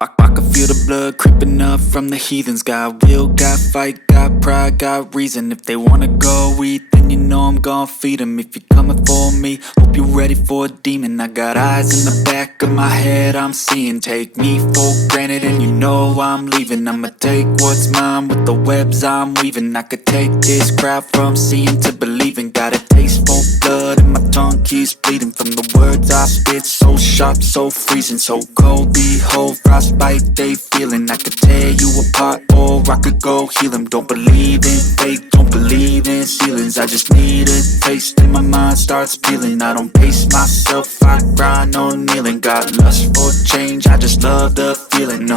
I can feel the blood creeping up from the heathens. Got will, got fight, got pride, got reason. If they wanna go eat, then you know I'm gon' feed them. If you're coming for me, hope you're ready for a demon. I got eyes in the back of my head, I'm seeing. Take me for granted and you know I'm leaving. I'ma take what's mine with the webs I'm weaving. I could take this crowd from seeing to believing. Got a taste for blood and my tongue keeps bleeding from the words I spit. So sharp, so freezing, so cold. Behold, frostbite they feeling. I could tear you apart or I could go heal them. Don't believe in fate, don't believe in ceilings. I just need a taste and my mind starts peeling. I don't pace myself, I grind on kneeling. Got lust for change, I just love the feeling.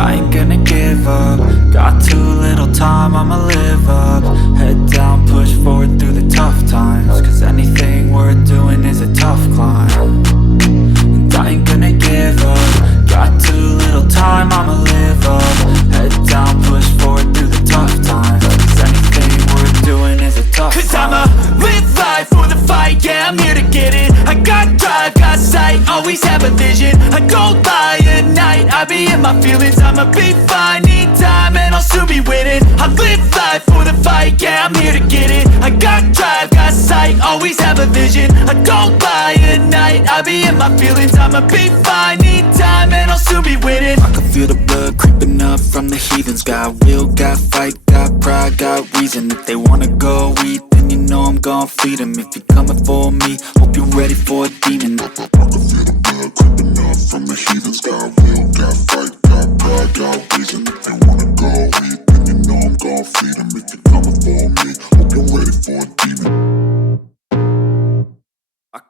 I ain't gonna give up. Got too little time, I'ma live up. Head down, push forward through the tough times. Cause anything worth doing is a tough climb. And I ain't gonna give up. Got too little time, I'ma live up. Head down, push forward through the tough times. Cause anything worth doing is a tough climb. Cause I'ma live life for the fight, yeah, I'm here to get it. I got drive, got sight, always have a vision. I go by at night, I be in my feelings. I'ma be fine, need time and I'll soon be winning. I live life for the fight, yeah, I'm here to get it. I got drive, got sight, always have a vision. I go by at night, I be in my feelings. I'ma be fine, need time and I'll soon be winning. I can feel the blood creeping up from the heathens. Got will, got fight, got pride, got reason. If they wanna go eat, then you know I'm gon' feed them. If you're coming for me, hope you're ready for a demon. I can feel the blood creeping up from the heathens. Got will, got fight, got pride, got reason. If they wanna go eat, then you know I'm gon' feed them. If you're coming for me, hope you're ready for a demon.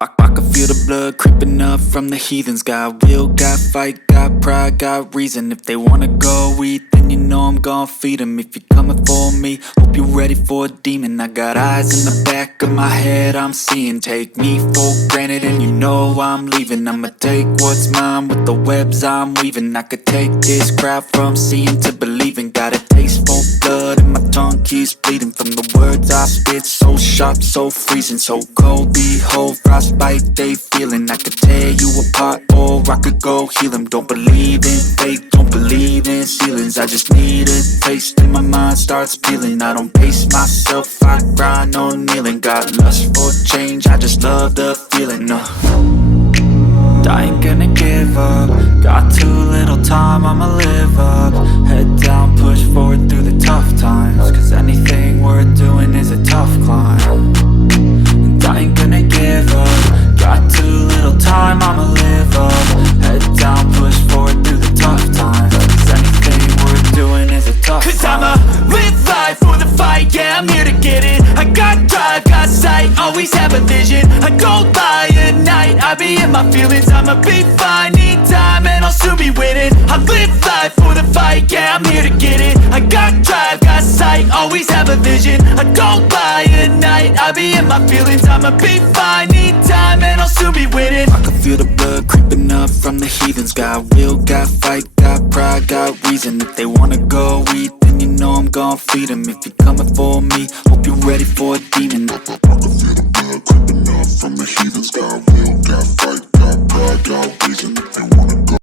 I can feel the blood creeping up from the heathens. Got will, got fight, got pride, got reason. If they wanna go eat, then you know I'm gon' feed them. If you're coming for me, hope you're ready for a demon. I got eyes in the back of my head, I'm seeing. Take me for granted and you know I'm leaving. I'ma take what's mine with the webs I'm weaving. I could take this crowd from seeing to believing. Got a taste for blood and my tongue keeps bleeding from the words I spit. So sharp, so freezing, so cold. Behold, frostbite they feeling. I could tear you apart or I could go heal them. Don't believe in fate, don't believe in ceilings. I just need a taste and my mind starts peeling. I don't pace myself, I grind on kneeling. Got lust for change, I just love the feeling. I ain't gonna give up. Got too little time, I'ma live up. Head down, push forward through the tough times. Cause anything worth doing is a tough climb. And I ain't gonna give up. Got too little time, I'ma live up. Head down, push forward through the tough times. Cause anything worth doing is a tough climb. Cause I'ma live life for the fight, yeah, I'm here to get it. I got drive, got sight, always have a vision. I go by at night, I be in my feelings. I'ma be fine, need time and I'll soon be winning. I live life for the fight, yeah, I'm here to get it. I got drive, got sight, always have a vision. I go by at night, I be in my feelings. I'ma be fine, need time and I'll soon be winning. I can feel the blood creeping up from the heathens. Got will, got fight, got pride, got reason. If they wanna go eat, then you know I'm gon' feed them. If you're coming for me, hope you're ready for a demon. I can feel the